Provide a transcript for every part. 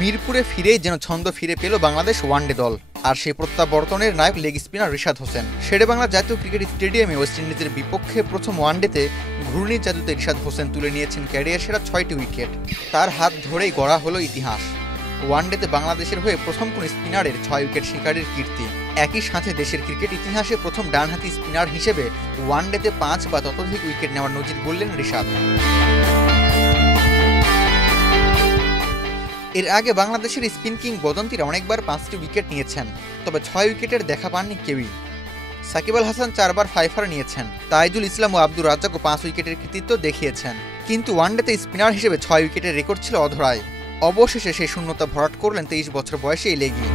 মিরপুরে ফিরেই যেন ছন্দ ফিরে পেল বাংলাদেশ ওয়ানডে দল। আর সেই প্রত্যাবর্তনের নায়ক লেগ স্পিনার রিশাদ হোসেন। শেরেবাংলা জাতীয় ক্রিকেট স্টেডিয়ামে ওয়েস্ট ইন্ডিজের বিপক্ষে প্রথম ওয়ানডেতে ঘূর্ণির জাদুতে রিশাদ হোসেন তুলে নিয়েছেন ক্যারিয়ার সেরা 6টি উইকেট। তার হাত ধরেই গড়া হলো ইতিহাস। ওয়ানডেতে বাংলাদেশের হয়ে প্রথম কোন স্পিনারের 6 উইকেট শিকারের কীর্তি। একই সাথে দেশের ক্রিকেট ইতিহাসে প্রথম ডানহাতি স্পিনার হিসেবে ওয়ানডেতে 5 বা ততোধিক উইকেট নেওয়ার নজির গড়লেন রিশাদ। এর আগে বাংলাদেশের স্পিন কিং বদন্তীরা অনেকবার 5টি উইকেট নিয়েছেন, তবে 6 উইকেটের দেখা পাননি কেউই। সাকিব আল হাসান 4বার 5 নিয়েছেন, তাইজুল ইসলাম ও আব্দুর রাজ্জাকও 5 উইকেটের কৃতিত্ব দেখিয়েছেন। কিন্তু ওয়ানডেতে স্পিনার হিসেবে 6 উইকেটের রেকর্ড ছিল অধরায়। অবশেষে সেই শূন্যতা ভরাট করলেন 23 বছর বয়সে এই লেগি।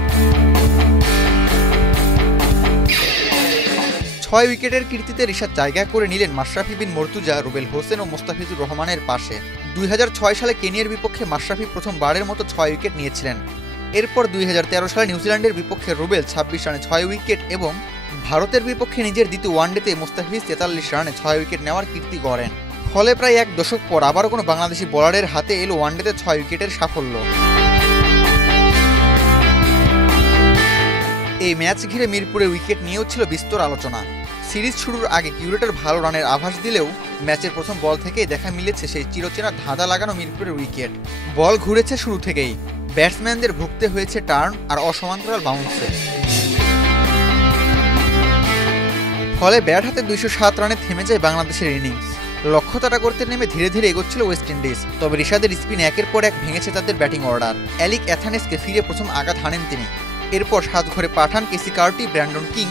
6 উইকেটের কীর্তিতে রিশাদ জায়গা করে নিলেন মাশরাফি বিন মর্তুজা, রুবেল হোসেন ও মোস্তাফিজুর রহমানের পাশে। 2006 সালে কেনিয়ার বিপক্ষে মাশরাফি প্রথমবারের মতো 6 উইকেট নিয়েছিলেন। এরপর 2013 সালে নিউজিল্যান্ডের বিপক্ষে রুবেল 26 রানে 6 উইকেট এবং ভারতের বিপক্ষে নিজের দ্বিতীয় ওয়ানডেতে মোস্তাফিজ 43 রানে 6 উইকেট নেওয়ার কীর্তি গড়েন। ফলে প্রায় এক দশক পর আবারও কোনো বাংলাদেশি বোলারের হাতে এলো ওয়ানডেতে 6 উইকেটের সাফল্য। এই ম্যাচ ঘিরে মিরপুরে উইকেট নিয়েও ছিল বিস্তর আলোচনা। সিরিজ শুরুর আগে কিউরেটর ভালো রানের আভাস দিলেও ম্যাচের প্রথম বল থেকেই দেখা মিলেছে সেই চিরচেনা ধাঁধা লাগানো মিরপুরের উইকেট। বল ঘুরেছে শুরু থেকেই, ব্যাটসম্যানদের ভুগতে হয়েছে টার্ন আর অসমান্তরাল বাউন্সে। ফলে ব্যাট হাতে 207 রানে থেমে যায় বাংলাদেশের ইনিংস। লক্ষ্য তাড়া করতে নেমে ধীরে ধীরে এগোচ্ছিল ওয়েস্ট ইন্ডিজ, তবে রিশাদের স্পিন একের পর এক ভেঙেছে তাদের ব্যাটিং অর্ডার। অ্যালিক অ্যাথানেসকে ফিরে প্রথম আঘাত হানেন তিনি। এরপর সাজঘরে পাঠান Keacy Carty, Brandon King,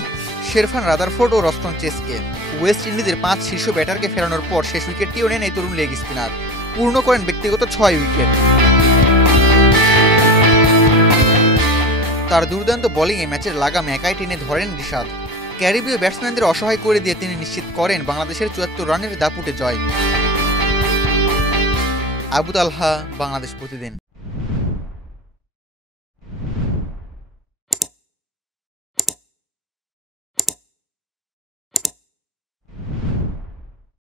Sherfane Rutherford ও রস্টন চেসকে। ওয়েস্ট ইন্ডিজের 5 শীর্ষ ব্যাটারকে ফেরানোর পর শেষ উইকেটটিও নেন এই তরুণ লেগ স্পিনার। পূর্ণ করেন ব্যক্তিগত 6 উইকেট। তার দুর্দান্ত বোলিংয়ে ম্যাচের লাগাম একাই টেনে ধরেন রিশাদ। ক্যারিবীয় ব্যাটসম্যানদের অসহায় করে দিয়ে তিনি নিশ্চিত করেন বাংলাদেশের 74 রানের দাপুটে জয়। আবু তালহা, বাংলাদেশ প্রতিদিন।